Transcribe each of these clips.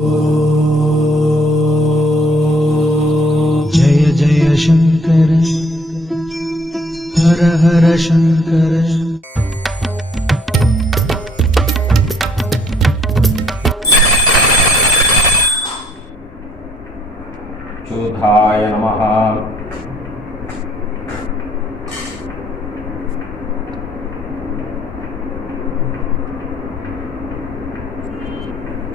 जय जय शंकर हर हर शंकर। चूधाय नमः।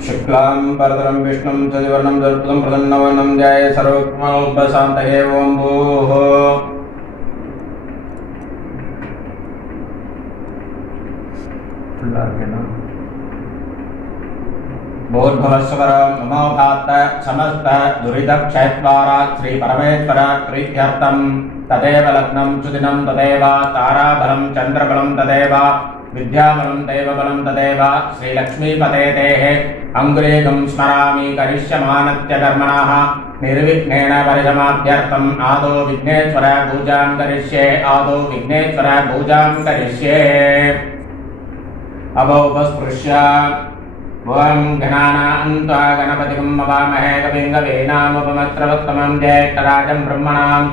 शुक्लांबरधरं विष्णुं शशिवर्णं चतुर्भुजं प्रसन्नवदनं ध्यायेत् सर्वविघ्नोपशान्तये। ओं भूः भूर्भुवस्सुवर नमो भात समस्त दुरितक्षयत्वारा श्री परमेश्वर प्रीत्यर्थं तदेव लग्नं सुदिनं तदेव ताराबलं चन्द्रबलं तदेव विद्याबलं देवबलं तदेव श्रीलक्ष्मीपते देः अंगुलीगं स्मरामि करिष्यमानस्य कर्मणः निर्विघ्नेन परिसमाप्त्यर्थम् आदौ विघ्नेश्वर पूजां करिष्ये। आदौ विघ्नेश्वर पूजां करिष्ये। अवोपस्पृश्य ओं गणानान्त्वा गणपतिं मवामहे कविं कवीनामुपमस्रवत्तमं ज्येष्ठराजं ब्रह्मणां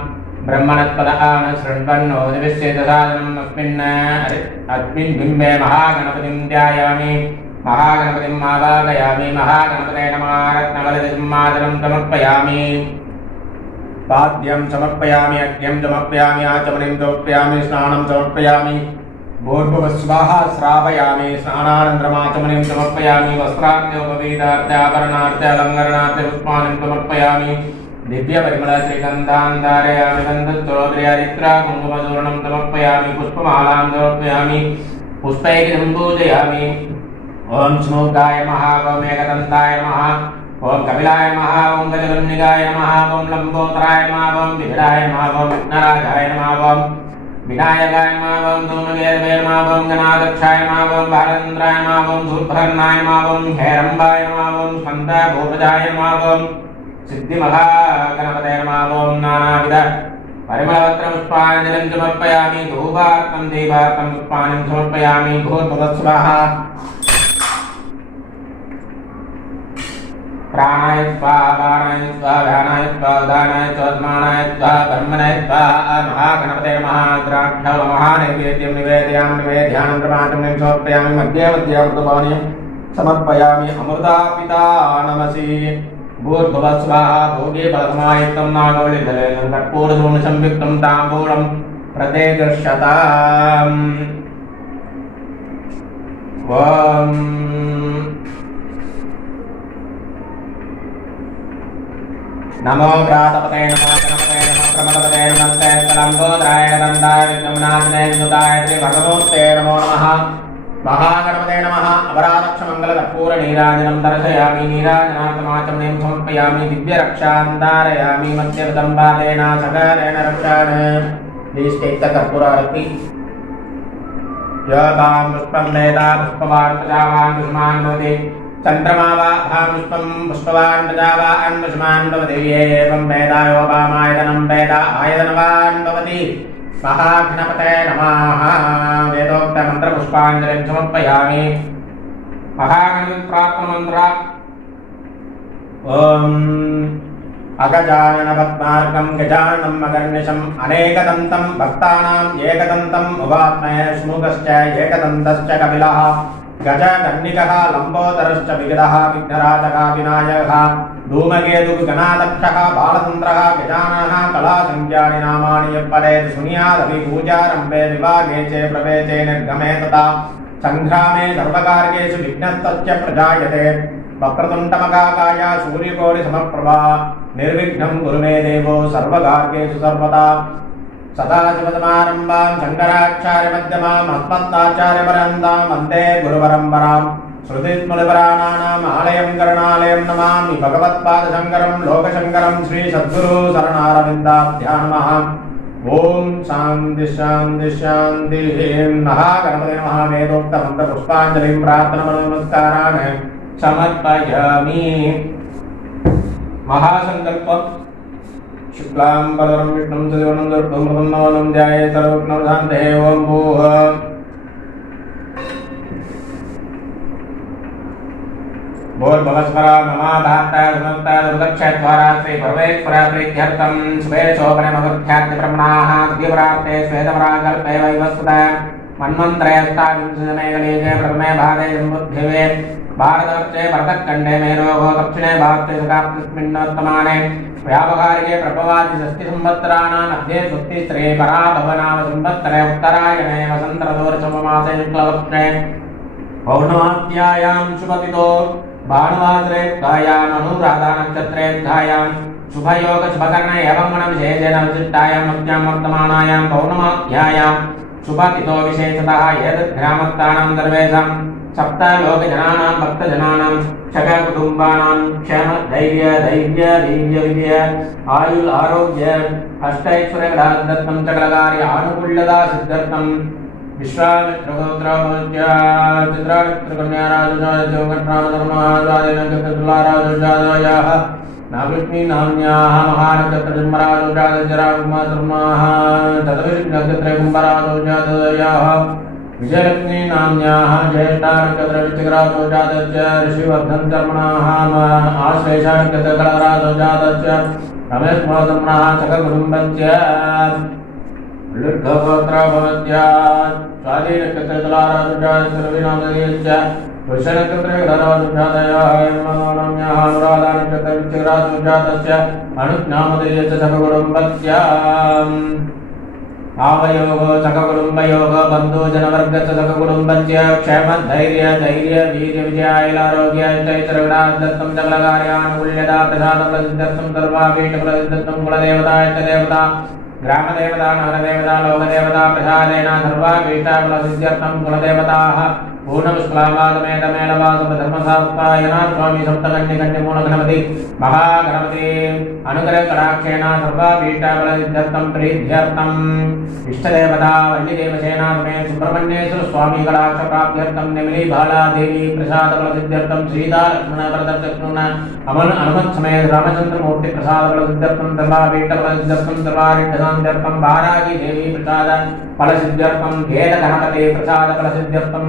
ब्रह्मणस्पदान शृण्वन्नो दिविश्येतसादनम् अस्मिन् बिम्बे महागणपतिं ध्यायामि। महागणपतिम् आवाहयामि। महागणपते नमः। रत्नकलशसिंहासनं समर्पयामि। पाद्यं समर्पयामि। अर्घ्यं समर्पयामि। आचमनीं समर्पयामि। स्नानं समर्पयामि। भूर्भुवस्वाहा श्रावयामि। स्नानानन्तरमाचमनीं समर्पयामि। वस्त्रार्घ्योपवीतार्थ्याभरणार्थ अलङ्करणार्थ पुष्पाणि समर्पयामि। दिव्यपरिमल श्रीगन्धान् धारयामि। गन्धस्तोत्र्यरित्रा कुङ्कुमचूर्णं समर्पयामि। पुष्पमालां समर्पयामि। पुष्पैः सम्पूजयामि। ओं स्मूर्धाय नमः। ओं एकदन्ताय नमः। ओं कपिलाय नमः। ओं गजकर्णिकाय नमः। ओं लम्बोदराय नमः। ओं विघ्नाय नमः। ओं विघ्नराजाय नमः। ओं विनायकाय नमः। ओं धूमकेतवे नमः। ओं गणाध्यक्षाय नमः। ओं बालेन्द्राय नमः। ओं धूर्धर्णाय नमः। ओं हेरम्बाय नमः। ओं स्कन्दभूपजाय नमः। ओं सिद्धिमहागणपते नमः। ओं नानाविध परिमलपत्रपुष्पाञ्जलिं समर्पयामि। धूपार्थं दीपार्थं पुष्पाणि समर्पयामि। भूर्भुवस्सुवः प्राणाय स्वाहा अपानाय स्वाहा व्यानाय स्वाहा उदानाय स्वाहा समानाय स्वाहा ब्रह्मणाय स्वाहा। महागणपते नमः। द्राक्षां महानैवेद्यं निवेदयामि। निवेद्यानन्तरमाचमनीं समर्पयामि। मध्ये मध्ये अमृतपानीयं समर्पयामि। अमृतापिता नमसि। भूर्भुवस्सुवः भोगे फलसमायुक्तं नागवल्लीधरेण कर्पूरधूमसंयुक्तं ताम्बूलं प्रदक्षताम्। ओं नमो व्रातपते नमः। गणपते नमः। प्रमदपते नमस्ते लम्बोदराय दन्ताय विघ्नविनाशने विनुताय श्रीभगवते नमो नमः। महागणपते नमः। अपराधक्षमङ्गलकर्पूरनीराजनं दर्शयामि। नीराजनार्थमाचमनीं समर्पयामि। दिव्यरक्षां धारयामि। मध्यवतं पादेन सकारेण रक्षान् दीष्टैकर्पूरारति योगां पुष्पं वेदा पुष्पवान् प्रजावान् पुष्मान् भवति। चन्द्रमा वा पुष्पं पुष्पवान् प्रजावान् पुष्मान् भवति। एवं वेदायोपामायतनं वेद आयतनवान् भवति। महागणपते नमः। वेदोक्तमन्त्रपुष्पाञ्जलिं समर्पयामि। महागणपति प्रार्थनामन्त्र ओं अगजाननपद्मार्कं गजाननम् अगर्निशम् अनेकदन्तं भक्तानाम् एकदन्तम् उपात्महे स्मुगश्च एकदन्तश्च कपिलः गजकर्णिकः लम्बोदरश्च विगतः विघ्नराजः विनायकः धूमकेतुः गणाध्यक्षः बालचन्द्रः गजाननः कलासंख्यानि नामानि यत्पठेत् शृणुयादपि पूजारम्भे विभागे च प्रवेशे निर्गमे तथा सङ्ग्रामे सर्वकार्येषु विघ्नस्तस्य प्रजायते। वक्रतुण्डमहाकाय सूर्यकोटिसमप्रभा निर्विघ्नं कुरु मे देवो सर्वकार्येषु सर्वदा। सदाशिवसमारम्भां शङ्कराचार्यमध्यमाम् अस्मत्ताचार्यपर्यन्तां वन्दे गुरुपरम्पराम्। श्रुतिस्मृतिपुराणानाम् आलयं करुणालयं नमामि। भगवत्पादशङ्करं लोकशङ्करं श्रीसद्गुरु शरणारविन्दाभ्यां नमः। ओं शान्ति शान्ति शान्तिः। महागणपते नमः। वेदोक्तमन्त्रपुष्पाञ्जलिं प्रार्थनानमस्कारान् समर्पयामि। महासङ्कल्प शुक्लांबरधरं विष्णुं शशिवर्णं चतुर्भुजं प्रसन्नवदनं ध्यायेत् सर्वविघ्नोपशान्तये। ओं भूः भूर्भुवस्वरा ममा धात्ता समन्ता दुर्दक्षद्वारा श्री भवेश्वरा प्रीत्यर्थं शुभे शोभनमगुध्यात्य ब्रह्मणाः दिव्यप्राप्ते श्वेतपराकल्पे वैवस्वता मन्वन्त्रयस्ताविंशतिमेकलीजे प्रथमे भागे सम्बुद्धिवे भारतवर्षे भरतखण्डे मेरोगो दक्षिणे भारते शताब्दस्मिन्नोत्तमाने व्यापकारिके प्रभवादि षष्टि संवत्सराणां मध्ये स्वस्तिश्री पराभवनाम संवत्सरे उत्तरायणे वसन्तऋतुर्षभमासे शुक्लपक्षे पौर्णमात्यायां शुभतिथौ भानुवासरेत्यायाम् अनुराधानक्षत्रेत्यायां शुभयोग शुभकर्ण एवं गुणविशेषेण विशिष्टायां मध्यां वर्तमानायां पौर्णमात्यायां शुभतिथौ विशेषतः एतद्ग्रामस्थानां सर्वेषां सप्तलोकजनानां भक्तजनानां सककुटुम्बानां क्षम धैर्य वीर्य आयुर् आरोग्य अष्टैश्वर्यदत्तं सकलकार्य आनुकूल्यता सिद्ध्यर्थं विश्वामित्रगोत्रमोद्याचित्रामित्रकन्याराजुजातयोगट्रामधर्महाजादिनक्षत्रतुलाराजुजातयाः नागलक्ष्मीनाम्न्याः महानक्षत्रजन्मराजुजातजराकुमारधर्माः तदविनक्षत्रे कुम्भराजुजातयाः विजयलक्ष्मीनाम्न्याः ज्येष्ठानक्षत्रवृश्चिकराजुजातस्य ऋषिवर्धनधर्मणाः आश्लेषानक्षत्रकलराजुजातस्य रमेशकुमारधर्मणाः सककुटुम्बस्य लुड्ढगोत्रभवत्या स्वाधीनक्षत्रतुलाराजुजातस्य वृषनक्षत्रकलराजुजातयाः हेमनाम्न्याः अनुराधानक्षत्रवृश्चिकराजुजातस्य अनुज्ञामदयस्य सककुटुम्बस्य आवयोगो सककुटुम्बयोगो बन्धुजनवर्गस्य सककुटुम्बस्य क्षेमधैर्य वीर्य विजयायलारोग्य चैत्रगणादत्तं सकलकार्यानुकूल्यता प्रसादप्रसिद्धर्थं सर्वाभीष्टप्रसिद्धर्थं कुलदेवता इष्टदेवता ग्रामदेवता नगरदेवता लोकदेवता प्रसादेन सर्वाभीष्टफलसिद्ध्यर्थं कुलदेवताः पूर्णपुष्पलाभागमेतमेलवासुधर्मसात्पायना स्वामी सप्तकन्यकन्यमूलगणपति महागणपति अनुग्रहकटाक्षेण सर्वाभीष्टफलसिद्ध्यर्थं प्रीत्यर्थं इष्टदेवता वल्लीदेवसेना समेत सुब्रह्मण्येश्वर स्वामी कटाक्षप्राप्त्यर्थं निमिलीबालादेवी प्रसादफलसिद्ध्यर्थं सीतालक्ष्मणवरदचक्रुण हनुमत् समेत रामचन्द्रमूर्ति प्रसादफलसिद्ध्यर्थं सर्वाभीष्टफलसिद्ध्यर्थं सर्वारिष्टशान्त्यर्थं वारागी देवी प्रसादफलसिद्ध्यर्थं वेदगणपति प्रसादफलसिद्ध्यर्थं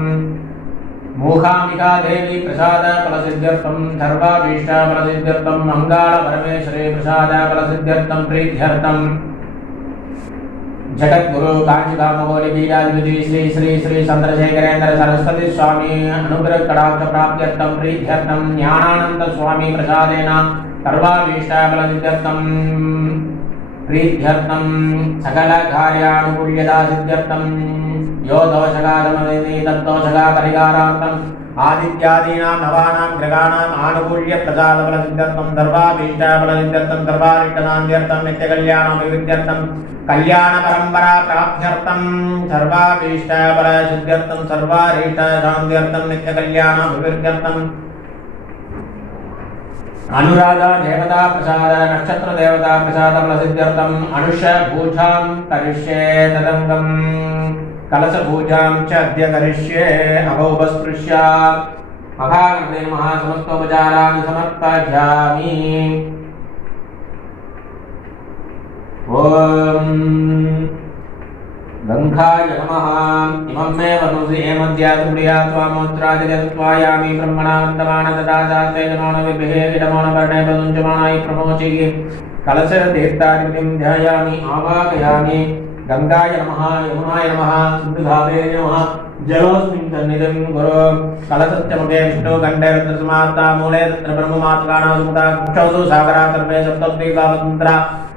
मूकाम्बिका देवी प्रसादफलसिद्ध्यर्थं सर्वाभीष्टफलसिद्ध्यर्थं मंगलपरमेश्वरी प्रसादफलसिद्ध्यर्थं प्रीत्यर्थं जगद्गुरु कांचीकामकोटि पीठाधिपति श्री श्री श्री चंद्रशेखरेन्द्र सरस्वती स्वामी अनुग्रह कटाक्ष प्राप्त्यर्थं प्रीत्यर्थं ज्ञानानंद स्वामी प्रसादेन सर्वाभीष्टफलसिद्ध्यर्थं प्रीत्यर्थं सकल कार्यानुकूल्यता सिद्ध्यर्थं यो दोषगादमवेदि तद्दोषगा परिहारार्थं आदित्यादीनां नवानां ग्रहाणाम् आनुकूल्य प्रसादफलसिद्ध्यर्थं सर्वाभीष्टफलसिद्ध्यर्थं सर्वारिष्टनान्द्यर्थं नित्यकल्याणाभिवृद्ध्यर्थं कल्याणपरम्परा प्राप्त्यर्थं सर्वाभीष्टफलसिद्ध्यर्थं सर्वारिष्टशान्त्यर्थं नित्यकल्याणाभिवृद्ध्यर्थं अनुराधा देवता प्रसाद नक्षत्र देवता प्रसाद फलसिद्ध्यर्थं अनुष पूजां करिष्ये तदंगं कलश पूजां च अद्य करिष्ये अभौपस्पृश्य महागणपते नमः समस्तोपचाराणि समर्पयामि। ओम गंगाय नमः। इमं मे वनुसि हेमद्यासुप्रिया त्वामोत्रादिजत्वायामि ब्रह्मणावन्दमानददासास्ते जनोनविभिः इडमोनवर्णे पदुञ्जमानाय प्रमोचि कलशतीर्थादिपतिं ध्यायामि आवाहयामि। गंगाय नमः यमुनाय नमः सिन्धुधात्रे नमः जलोऽस्मिन् सन्निधिं गुरो कलशत्यमुखे विष्णुकण्ठे रुद्रसमार्ता मूले तत्र ब्रह्ममातृकानां सुमुता कुक्षौ सागरा सर्वे सप्तद्वीपावतन्त्रा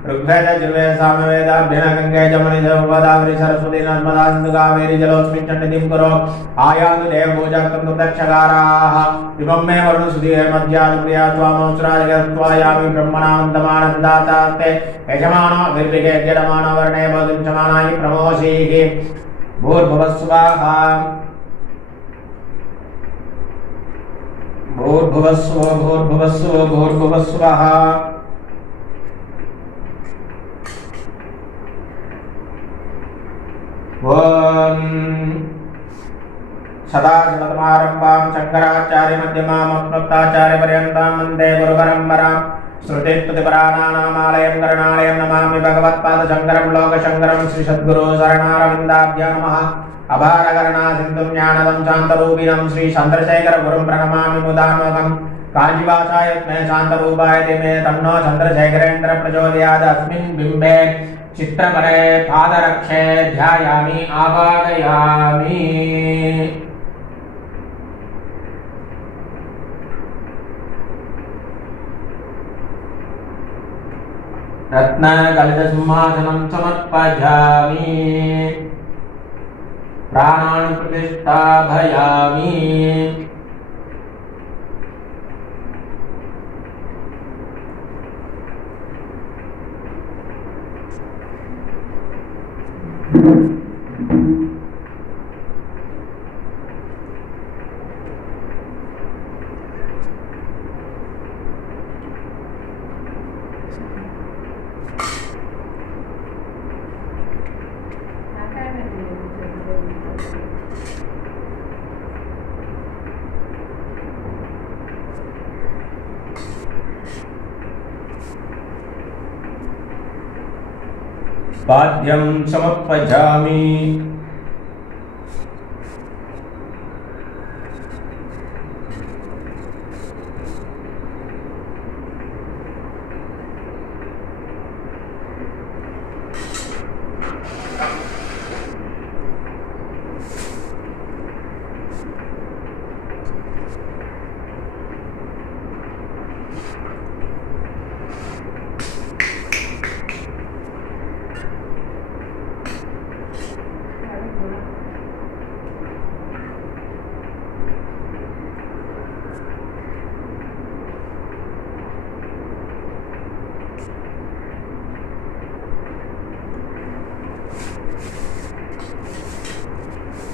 ऋग्वेद यजुर्वेद सामवेदाभ्यः गंगे जमुने गोदावरी सरस्वती नर्मदा सिन्धु कावेरी जलोऽस्मिन् सन्निधिं कुरु आयातु देवपूजार्थं दक्षकाराः। इमं मे वरुणसुधि हेमद्यासुप्रिया त्वामोऽस्त्रादिगत्वायामि ब्रह्मणावन्दमानददासास्ते यजमानो अभिर्भिगे जडमानो वर्णे बोधिंचमानाय प्रमोषीः। भूर्भुवस्सुवः भूर्भुवस्सुव भूर्भुवस्सुव भूर्भुवस्सुवः। ओम सदाशिवसमारम्भां शङ्कराचार्यमध्यमाम् अस्मत्ताचार्यपर्यन्तां वन्दे गुरुपरम्परां श्रुतिस्मृतिपराणानामालयं करुणालयं नमामि भगवत्पादशङ्करं लोकशङ्करं श्रीसद्गुरो शरणारविन्दाभ्यां नमः। अभारकरुणा सिन्धुं ज्ञानदं शान्तरूपिणं श्री चन्द्रशेखरगुरुं प्रणमामि मुदान्वहम्। काञ्जीवासाय मे शान्तरूपाय मे तन्नो चन्द्रशेखरेन्द्र प्रचोदयात् अस्मिन् बिम्बे चित्रपरे पादरक्षे ध्यायामि आवाहयामि। रत्नकलितसिंहासनं समर्पयामि। प्राणान् प्रतिष्ठापयामि। पाद्यं समर्पयामि।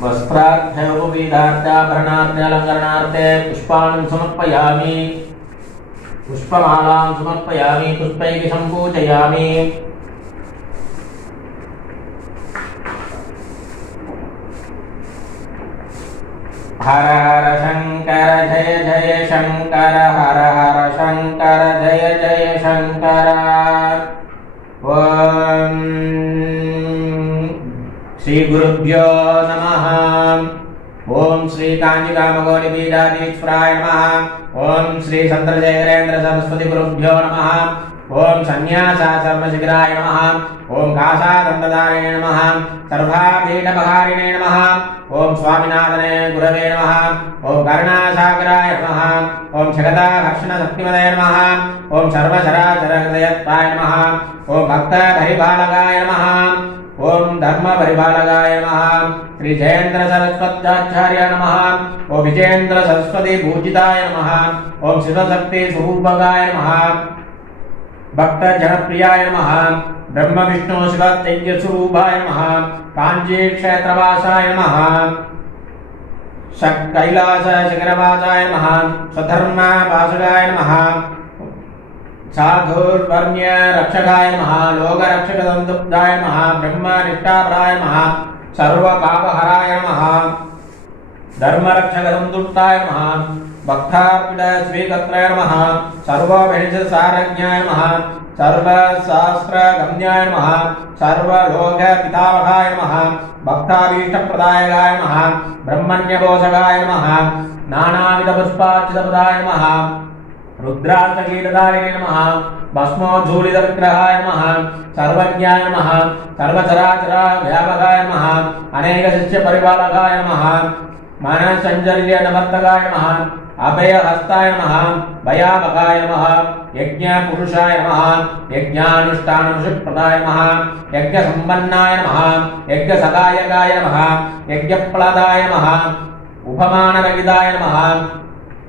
वस्त्रार्थे उपवीतार्थाभरणार्थे अलङ्करणार्थे पुष्पाणि समर्पयामि। पुष्पमालां समर्पयामि। पुष्पैः सम्पूजयामि। हर हर शंकर जय जय शंकर। हर हर शंकर जय जय शंकर। ओम श्री गुरुभ्यो नमः। ओम श्री कांचिकामगौरीपीठाधीश्वराय नमः। ओम श्री चन्द्रशेखरेन्द्र सरस्वती गुरुभ्यो नमः। ओम संन्यासाश्रमशिखराय नमः। ओम कासादण्डधारिणे नमः। सर्वाभीष्टपहारिणे नमः। ओम स्वामिनाथने गुरवे नमः। ओम करुणासागराय नमः। ओम जगदाकर्षणशक्तिमते नमः। ओम सर्वचराचरहृदयत्वाय नमः। ओम भक्तपरिपालकाय नमः। ओम धर्म परिपालकाय नमः। श्री जयेन्द्र सरस्वत्याचार्य नमः। ओम विजयेन्द्र सरस्वती पूजिताय नमः। ओम शिवशक्ति स्वरूपकाय नमः। भक्त जनप्रियाय नमः। ब्रह्म विष्णु शिव तेज स्वरूपाय नमः। कांची क्षेत्रवासाय नमः। कैलास शिखरवासाय नमः। स्वधर्म वासुकाय नमः। साधुर्वर्ण्य रक्षकाय नमः। लोक रक्षक संतुप्ताय नमः। ब्रह्म निष्ठापराय नमः। सर्व पापहराय नमः। धर्म रक्षक संतुष्टाय नमः। भक्तार्पित स्वीकर्त्राय नमः। सर्व भेष सारज्ञाय नमः। सर्व शास्त्र गम्याय नमः। सर्व लोक पितामहाय नमः। भक्ताभीष्ट प्रदायकाय नमः। ब्रह्मण्य पोषकाय नमः। नानाविध पुष्पाच्युतपदाय नमः। रुद्राक्षकीटधारिणे नमः। भस्मोद्धूलित विग्रहाय नमः। सर्वज्ञाय नमः। सर्वचराचर व्यापकाय नमः। अनेक शिष्य परिपालकाय नमः। मानसंचर्य नवर्तकाय नमः। अभयहस्ताय नमः। भयापकाय नमः। यज्ञ पुरुषाय नमः। यज्ञानुष्ठानप्रदाय नमः। यज्ञ संपन्नाय नमः। यज्ञ सदायकाय नमः। यज्ञप्रदाय नमः। उपमानरहिताय नमः।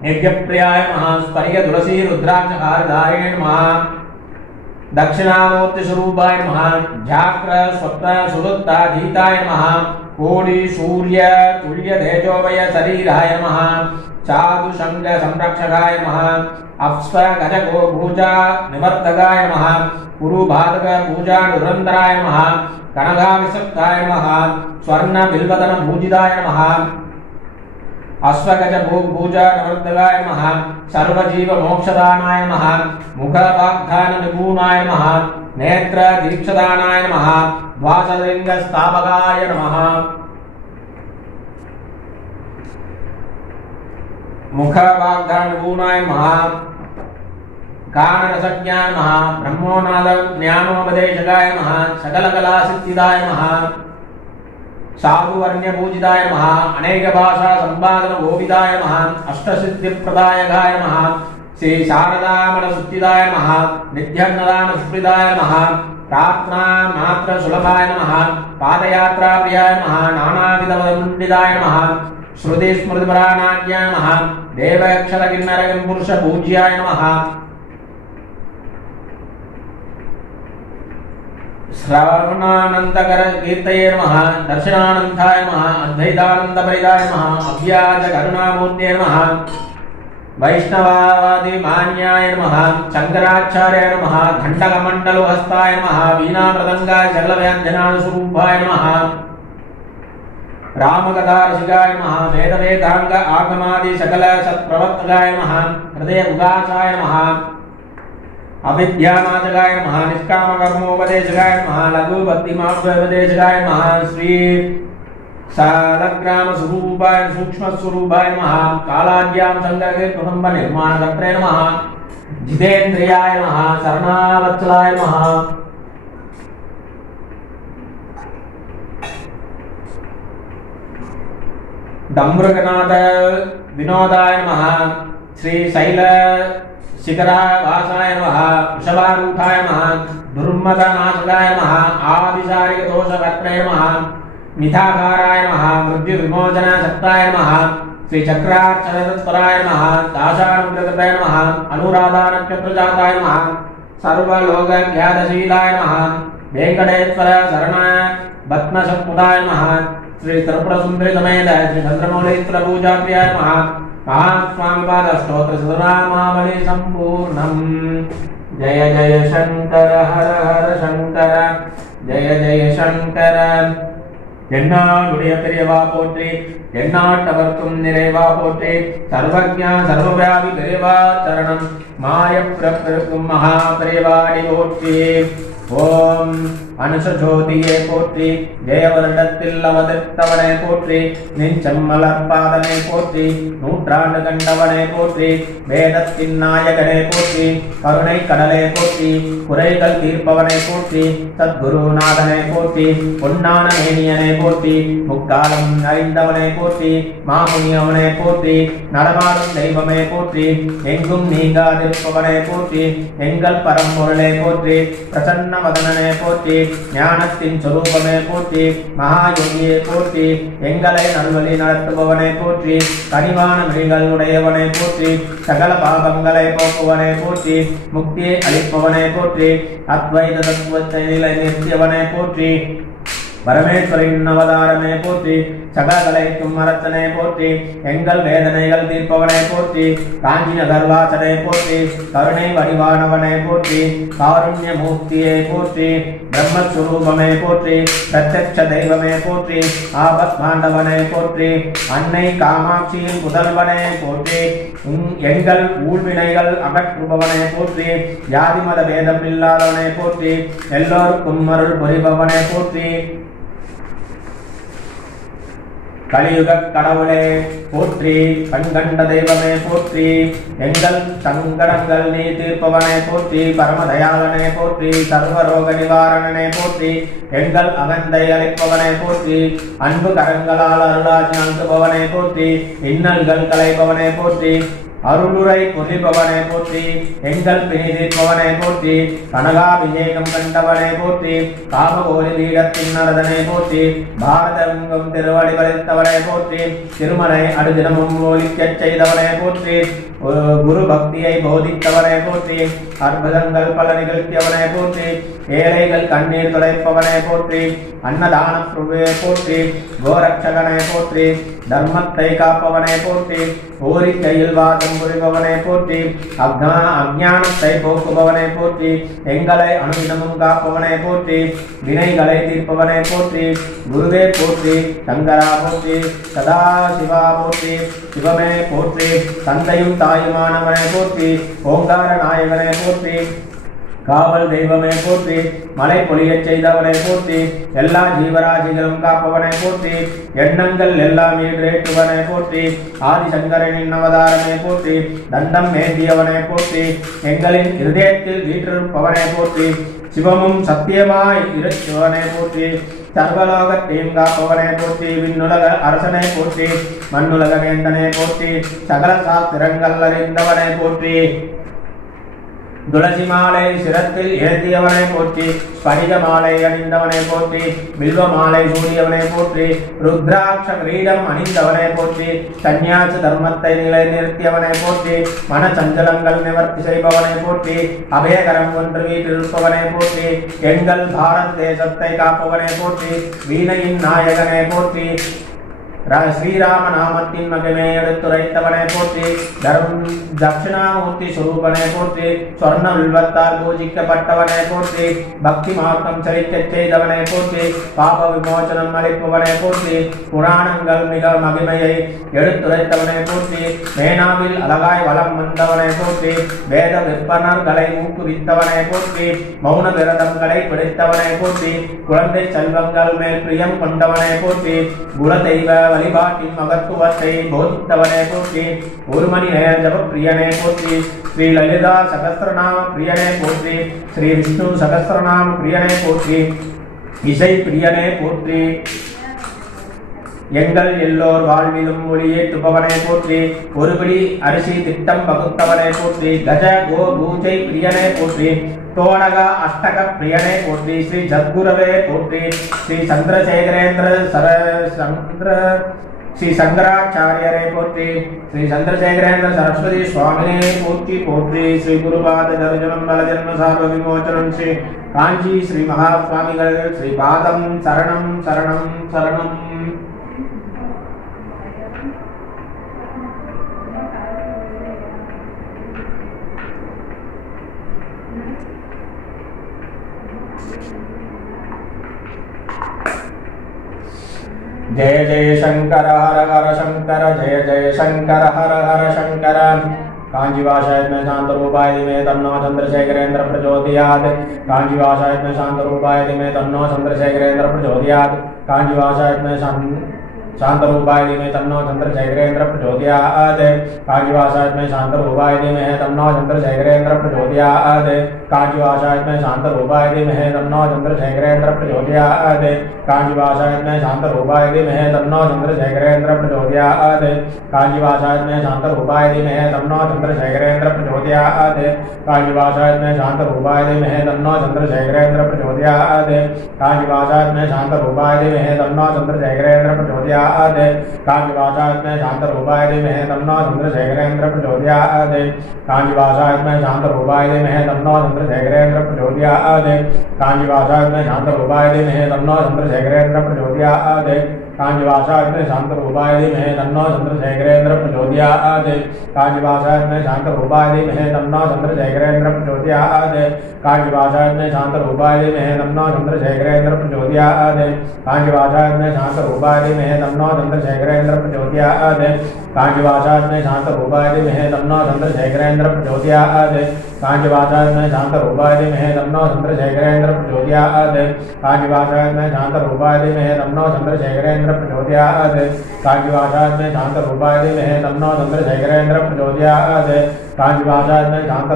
यज्ञप्रियाय नमः। स्पर्य तुलसी रुद्राक्षहारधारिणे नमः। दक्षिणामूर्ति स्वरूपाय नमः। झाक्र स्वप्न सुवृत्ताधीताय नमः। कोटि सूर्य तुल्य तेजोमय शरीराय नमः। चादु शंख संरक्षकाय नमः। अप्स्व गज गो भूजा निवर्तकाय नमः। कुरु भातक पूजा निरंतराय नमः। कनकाभिषक्ताय नमः। स्वर्ण बिल्वदन पूजिताय नमः। अश्वगज भूजा निवर्तकाय नमः। सर्वजीव मोक्षदानाय नमः। मुख वाग्दान निपुणाय नमः। नेत्र दीक्षदानाय नमः। द्वादशलिंग स्थापकाय नमः। मुखवाग्धानुगुणाय नमः कारणसज्ञाय नमः ब्रह्मोनाद ज्ञानोपदेशकाय नमः सकलकलासिद्धिदाय नमः साधुवर्ण्यपूजिताय नमः अनेकभाषा संवादन गोविदाय नमः अष्टसिद्धिप्रदायकाय नमः श्री शारदामणसुद्धिदाय नमः नित्यन्नदानसुप्रिदाय नमः प्रार्थना मात्र सुलभाय नमः पादयात्राप्रियाय नमः नानाविधवदण्डिताय नमः श्रुति स्मृतिपराणाज्ञाय नमः देवक्षरकिन्नरकिंपुरुषपूज्याय नमः श्रवणानंदकर कीर्तये नमः दर्शनानंदाय नमः अद्वैतानंदपरिदाय नमः अव्याज करुणामूर्तये नमः वैष्णवादि मान्याय नमः शंकराचार्याय नमः घंटकमंडलहस्ताय नमः वीणामृदंगाय सकलव्यंजनानुस्वरूपाय नमः रामकथारसिकाय नमः वेदवेदांग आगमादि सकल सत्प्रवर्तकाय नमः हृदय उदासाय नमः अविद्यानाशकाय नमः निष्कामकर्मोपदेशकाय नमः लघु भक्तिमार्गोपदेशकाय नमः श्री सालग्राम स्वरूपाय सूक्ष्म स्वरूपाय नमः कालाज्ञान संग्रहे कुटुंब निर्माण कर्त्रे नमः जितेन्द्रियाय नमः शरणावत्सलाय नमः दम्रुगनाथ विनोदाय नमः श्री शैल शिखरावासाय नमः वृषभारूढाय नमः दुर्मदनाशकाय नमः आदिशारिकदोषकर्त्रे नमः मिथाकाराय नमः मृत्युविमोचनशक्ताय नमः श्री चक्रार्चनतत्पराय नमः दाशानुग्रहकृताय नमः अनुराधानक्षत्रजाताय नमः सर्वलोकज्ञातशीलाय नमः वेंकटेश्वर शरण भस्मशक्ताय नमः श्री त्रिपुरसुंदरी समेत श्री चंद्रमौलेश्वर पूजाप्रियाय नमः महास्वामिपाद स्तोत्र सदनामावली संपूर्णम् जय जय शंकर हर हर शंकर जय जय शंकर என்னாளுடைய பெரியவா போற்றி எந்நாட்டவர்க்கும் நிறைவா போற்றி சர்வஜா சர்வவியாபி பெரியவா சரணம் மாயப்பிரப்பிருக்கும் மகா பெரியவாடி போற்றி ஓம் அனுசஜோதியே போற்றி ஜெயவருடத்தில் அவதரித்தவனை போற்றி நெஞ்சம்மலர்பாதனை போற்றி நூற்றாண்டு கண்டவனை போற்றி வேதத்தின் நாயகனை போற்றி கருணை கடலை போற்றி குறைகள் தீர்ப்பவனை போற்றி சத்குருநாதனை போற்றி பொன்னான மேனியனை போற்றி முக்காலம் அறிந்தவனை போற்றி மாமுனியவனை போற்றி நடமாடும் தெய்வமே போற்றி எங்கும் நீங்காதிருப்பவனை போற்றி எங்கள் பரம்பொருளை போற்றி பிரசன்ன வதனனை போற்றி ஞானத்தின் சொரூபமே போற்றி மகாயோகியை போற்றி எங்களை நல்வழி நடத்துபவனை போற்றி கனிவான மிழிகள் உடையவனை போற்றி சகல பாபங்களை போக்குவனை போற்றி முக்தியை அளிப்பவனை போற்றி அத்வைத தத்துவத்தை நிலை நிறுத்தியவனை போற்றி பரமேஸ்வரின் அவதாரமே போற்றி சகலகலைக்கும் அரசனை போற்றி எங்கள் வேதனைகள் தீர்ப்பவனை போற்றி காஞ்சி நகர்வாசனை போற்றி கருணை வடிவானவனை போற்றி காருண்ய மூர்த்தியை போற்றி பிரம்மஸ்வரூபமே போற்றி பிரத்யட்ச தெய்வமே போற்றி ஆபத் பாண்டவனை போற்றி அன்னை காமாட்சியின் முதல்வனை போற்றி எங்கள் ஊழ்வினைகள் அகற்றுபவனை போற்றி ஜாதி மத வேதம் இல்லாதவனை போற்றி எல்லோருக்கும் அருள் புரிபவனை போற்றி கலியுக கடவுளே போற்றி கண்கண்ட தெய்வமே போற்றி எங்கள் சங்கடங்கள் நீ தீர்ப்பவனை போற்றி பரமதயாளனை போற்றி சர்வரோக நிவாரணனை போற்றி எங்கள் அகந்தை அளிப்பவனை போற்றி அன்பு கரங்களால் அருளால் ஞான்பவனை போற்றி இன்னல்கள் களைபவனை போற்றி அருளுரை பொலிபவனை போற்றி எங்கள் பிணிதீர்ப்பவனை போற்றி கனகாபிஷேகம் கண்டவனை போற்றி காமகோரி பீடத்தின் நரதனை போற்றி பாரதங்கம் திருவடி பறித்தவனை போற்றி திருமலை அடுதினமும் ஒலிக்கச் செய்தவனை போற்றி குரு பக்தியை போதித்தவனை போற்றி அற்புதங்கள் பல நிகழ்த்தியவனை போற்றி ஏழைகள் கண்ணீர் துடைப்பவனை போற்றி அன்னதான பிரபுவை போற்றி கோரட்சகனை போற்றி தர்மத்தை காப்பவனை போற்றி கோரிக்கையில் வாதம் புரிபவனை போற்றி அஞ்ஞானத்தை போக்குபவனை போற்றி எங்களை அனுதினமும் காப்பவனை போற்றி வினைகளை தீர்ப்பவனை போற்றி குருவே போற்றி சங்கரா போற்றி சதா சிவா போற்றி சிவமே போற்றி தந்தையும் தாயுமானவனை போற்றி ஓங்கார நாயகனை போற்றி காவல் தெய்வமே போற்றி, மழை பொழியச் செய்தவனை போற்றி, எல்லா ஜீவராசிகளும் காப்பவனை போற்றி, எண்ணங்கள் எல்லாம் ஈடேற்றுவனை போற்றி, ஆதிசங்கரனின் அவதாரமே போற்றி, தண்டம் ஏந்தியவனை போற்றி, எங்களின் இருதயத்தில் வீற்றிருப்பவனை போற்றி, சிவமும் சத்தியமாய் இருப்பவனை போற்றி, சர்வலோகத்தையும் காப்பவனை போற்றி, விண்ணுலக அரசனை போற்றி, மண்ணுலக வேந்தனை போற்றி, சகல சாஸ்திரங்கள் அறிந்தவனை போற்றி, துளசி மாலை சிரத்தில் ஏந்தியவனை போற்றி, ஸ்படிக மாலை அணிந்தவனை போற்றி, பில்வ மாலை சூடியவனை போற்றி, ருத்ராட்ச கிரீடம் அணிந்தவனை போற்றி, சந்நியாச தர்மத்தை நிலைநிறுத்தியவனை போற்றி, மன சஞ்சலங்கள் நிவர்த்தி செய்பவனை போற்றி, அபயகரம் ஒன்று வீட்டிருப்பவனை போற்றி, எங்கள் பாரத தேசத்தை காப்பவனை போற்றி, வீணையின் நாயகனை போற்றி, ஸ்ரீராம நாமத்தின் மகிமை எடுத்துரைத்தவனை போற்றி, தட்சிணாமூர்த்தி சுரூபனை போற்றி, சொர்ண வில்வத்தால் பூஜிக்கப்பட்டவனை போற்றி, பக்தி மார்க்கம் செழிக்கச் செய்தவனை போற்றி, பாப விமோசனம் அளிப்பவனை போற்றி, புராணங்கள் மிக மகிமையை எடுத்துரைத்தவனை போற்றி, மேனாவில் அழகாய் வலம் வந்தவனை போற்றி, வேத விற்பனர்களை ஊக்குவித்தவனை போற்றி, மௌன விரதங்களை பிடித்தவனை போற்றி, குழந்தை செல்வங்கள் மேல் பிரியம் கொண்டவனை போற்றி, குலதெய்வ வழிபாட்டின் மகத்துவத்தை போதித்தவனை போற்றி, ஒரு மணி நேர ஜப பிரியனை போற்றி, ஸ்ரீ லலிதா சகஸ்ரநாம பிரியனை போற்றி, ஸ்ரீ விஷ்ணு சகஸ்ரநாம பிரியனை போற்றி, இசை பிரியனை போற்றி, எங்கள் எல்லோர் வாழ்விலும் ஒளியேற்றுபவனை போற்றி, ஒருபடி அரிசி திட்டம் வகுத்தவனை போற்றி, கஜ கோ பூஜை பிரியனை போற்றி, தோடக அஷ்டக பிரியனை போற்றி, ஸ்ரீ ஜத்குரவே போற்றி, ஸ்ரீ ஸ்ரீ சங்கராச்சாரியரை போற்றி, ஸ்ரீ சந்திரசேகரேந்திர சரஸ்வதி சுவாமினே போற்றி போற்றி, ஸ்ரீ குருபாத தர்ஜனம் பலஜன்ம சார்வ விமோச்சனம், ஸ்ரீ காஞ்சி ஸ்ரீ மகாஸ்வாமிகள் ஸ்ரீ பாதம் சரணம் சரணம் சரணம். जय जय शंकर हर हर शंकर, जय जय शंकर हर हर शंकर। कांजीवासाय में शांत रूपाय में तन्नो चंद्रशेखरेंद्र प्रचोदयात्, कांजीवासाय में शांत रूपाय में तन्नो चंद्रशेखरेंद्र प्रचोदयात्, कांजीवासाय में शांत रूपाय में तन्नो चंद्रशेखरेंद्र प्रचोदयात्, कांजीवासाय में शांत रूपाय में तन्नो चंद्रशेखरेंद्र प्रचोदयात्, कांजीवासाय में शांत रूपाय में तन्नो चंद्रशेखरेंद्र प्रचोदयात्, कांजीवासाय में शांत रूपाय में तन्नो चंद्रशेखरेंद्र प्रचोदयात्, कांजीवासाय में शांत रूपाय में तन्नो चंद्रशेखरेंद्र प्रचोदयात्, कांजीवासाय में शांत रूपाय में तन्नो चंद्रशेखरेंद्र प्रचोदयात्, कांजीवासाय में शांत रूपाय में तन्नो चंद्रशेखरेंद्र प्रचोदयात्, कांजीवासाय में शांत रूपाय में तन्नो चंद्रशेखरेंद्र प्रचोदयात्, कांजीवासाय में शांत रूपाय में तन्नो चंद्रशेखरेंद्र प्रचोदयात्, कांजीवासाय में शांत रूपाय में तन्नो चंद्रशेखरेंद्र प्रचोदयात्, कांजीवासाय में शांत रूपाय में तन्नो चंद्रशेखरेंद्र प्रचोदयात्, कांजीवासाय में शांत रूपाय में तन्नो चंद्रशेखरेंद्र प्रचोदयात्, कांजीवासाय में शांत रूपाय में तन्नो चंद्रशेखरेंद्र प्रचोदयात्, कांजीवासाय में शांत रूपाय में तन्नो चंद्रशेखरेंद्र प्रचोदयात्, कांजीवासाय में शांत रूपाय में तन्नो चंद्रशेखरेंद्र प्रचोदयात्, कांजीवासाय में शांत रूपाय में तन्नो चंद्रशेखरेंद्र प्रचोदयात्, कांजीवासाय में शांत रूपाय में तन्नो चंद्रशेखरेंद्र प्रचोदयात्, कांजीवासाय में शांत रूपाय में तन्नो चंद्रशेखरेंद्र प्रचोदयात्, कांजीवासाय में शांत रूपाय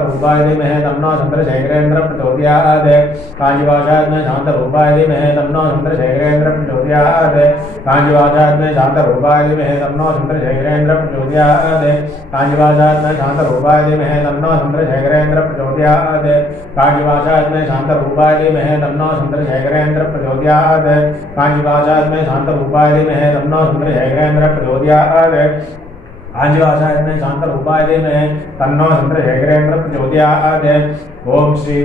में तन्नो चंद्रशेखरेंद्र प्रचोदयात्, कांजीवासाय में शांत रूपाय में तन्नो चंद्रशेखरेंद्र प्रचोदयात्, कांजीवासाय में शांत रूपाय में तन्नो चंद्रशेखरेंद्र प्रचोदयात्, कांजीवासाय में शांत रूपाय में तन्नो चंद्रशेखरेंद्र प्रचोदयात्, कांजीवासाय में शांत रूपाय में तन्नो चंद्रशेखरेंद्र प्रचोदयात्, कांजीवासाय में शांत रूपाय में तन्नो चंद्रशेखरेंद्र प्रचोदयात्, कांजीवासाय में शांत रूपाय में तन्नो चंद्रशेखरेंद्र प्रचोदयात्। ओम श्रीं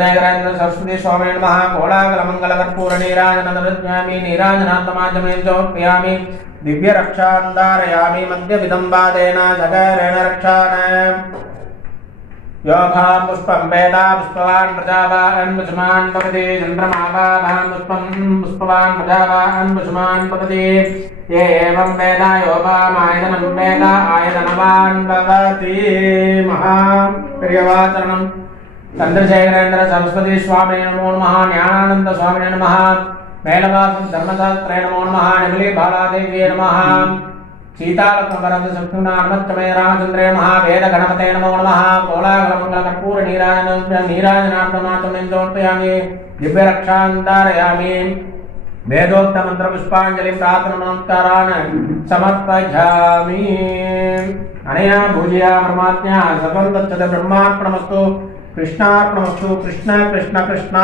चन्द्रशेखरेन्द्र सरस्वती स्वामिने नमः कोलाकलमङ्गलकर्पूर नीराजनदृज्ञामि नीराजनात्माजमेन समर्पयामि दिव्यरक्षां धारयामि मध्यविदम्बादेन जगरेण रक्षान् योगां पुष्पं वेदा पुष्पवान् प्रजावान् पुष्पवान् भवति चन्द्रमावाभां पुष्पं पुष्पवान् प्रजावान् पुष्पवान् भवति ये एवं वेद योगामायतनं वेद आयतनवान् भवति महाप्रियवाचरणं चन्द्रशेखरेन्द्र सरस्वती स्वामिने नमो नमः ज्ञानानन्द स्वामिने नमः मेलवासं धर्मशास्त्रे नमो नमः निमली बालादेव्ये नमः सीतालक्ष्मणवरद संस्कृतनामच्चमे रामचन्द्रे नमः वेदगणपते नमो नमः कोलाकलमङ्गलकर्पूर नीराजनात्माचमेन समर्पयामि दिव्यरक्षां धारयामि वेदोक्तमन्त्रपुष्पाञ्जलिं प्रार्थनानमस्कारान् समर्पयामि अनया भूजया परमात्मया सर्वं तच्चद ब्रह्मार्पणमस्तु कृष्णार्पणमस्तु कृष्ण कृष्ण कृष्ण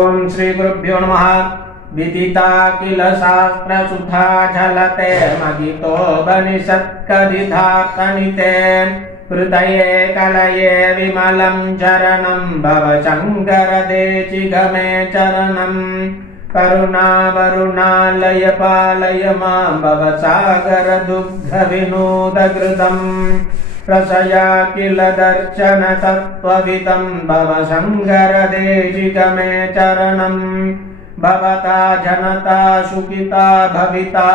ओम श्री गुरुभ्यो नमः विदिता किल शास्त्र सुधा झलते मगितो बनिषत्कदिधा कनिते हृदये कलये विमलं चरणं भव शङ्कर देचिगमे चरणं करुणावरुणालय पालय मां भव सागर दुग्ध विनोदकृतम् रसया किल दर्शन तत्त्ववितं भव शङ्कर देशिकमे चरणं भवता जनता सुखिता भविता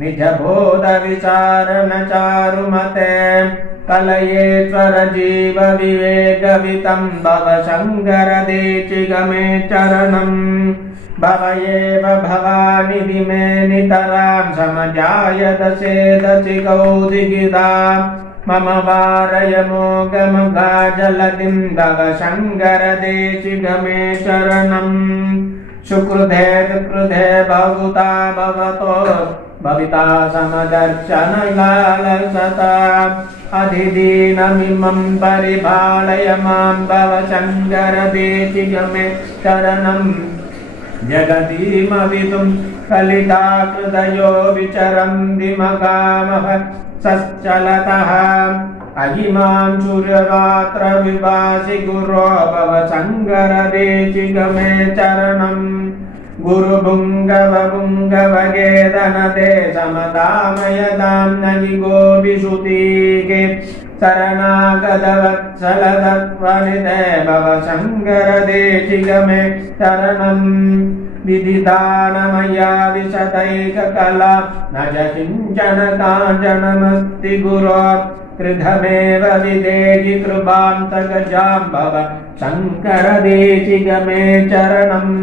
निजबोध विचारण चारुमते कलयेश्वर जीव विवेकवितं भव शङ्कर देशिकमे चरणं भव एव भवानि दिमे नितरां समजायत सेदचिकौदिगिदा मम वारय मोगमगा जलदिं भव शङ्कर देशिगमे शरणं सुकृते दुकृते बहुता भवतो भविता समदर्शन लालसता अधिदीनमिमं परिपालय मां भव शङ्कर देशिगमे शरणं जगतीमवितुं कलिकाकृतयो विचरन्ति मगामः सच्चलतः अहिमां सूर्यरात्र विभासि गुरो भव शङ्कर देशिगमे चरणं गुरुभुङ्गव भुङ्गवगेदनते समदामयदां नयि गोपिसुतीके शरणागतवत्सलतत्त्वनिधे भव शङ्कर देशिगमे शरणं विदितानमया विशतैककला न च किञ्चन काञ्चनमस्ति गुरो कृधमेव विदेहि कृपां सगजां भव शङ्कर देशिगमे चरणम्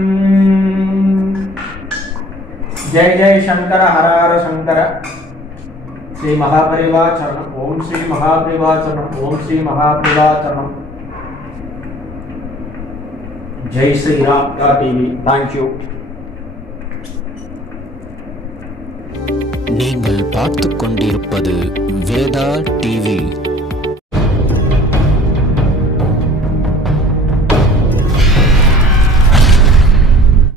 जय जय शंकर हर हर शंकर श्री महापरिवार चरणम ओम श्री महापरिवार चरणम ओम श्री महापरिवार चरणम जय Shri Ram TV thank you நீங்கள் பார்த்துக் கொண்டிருப்பது வேதா டிவி.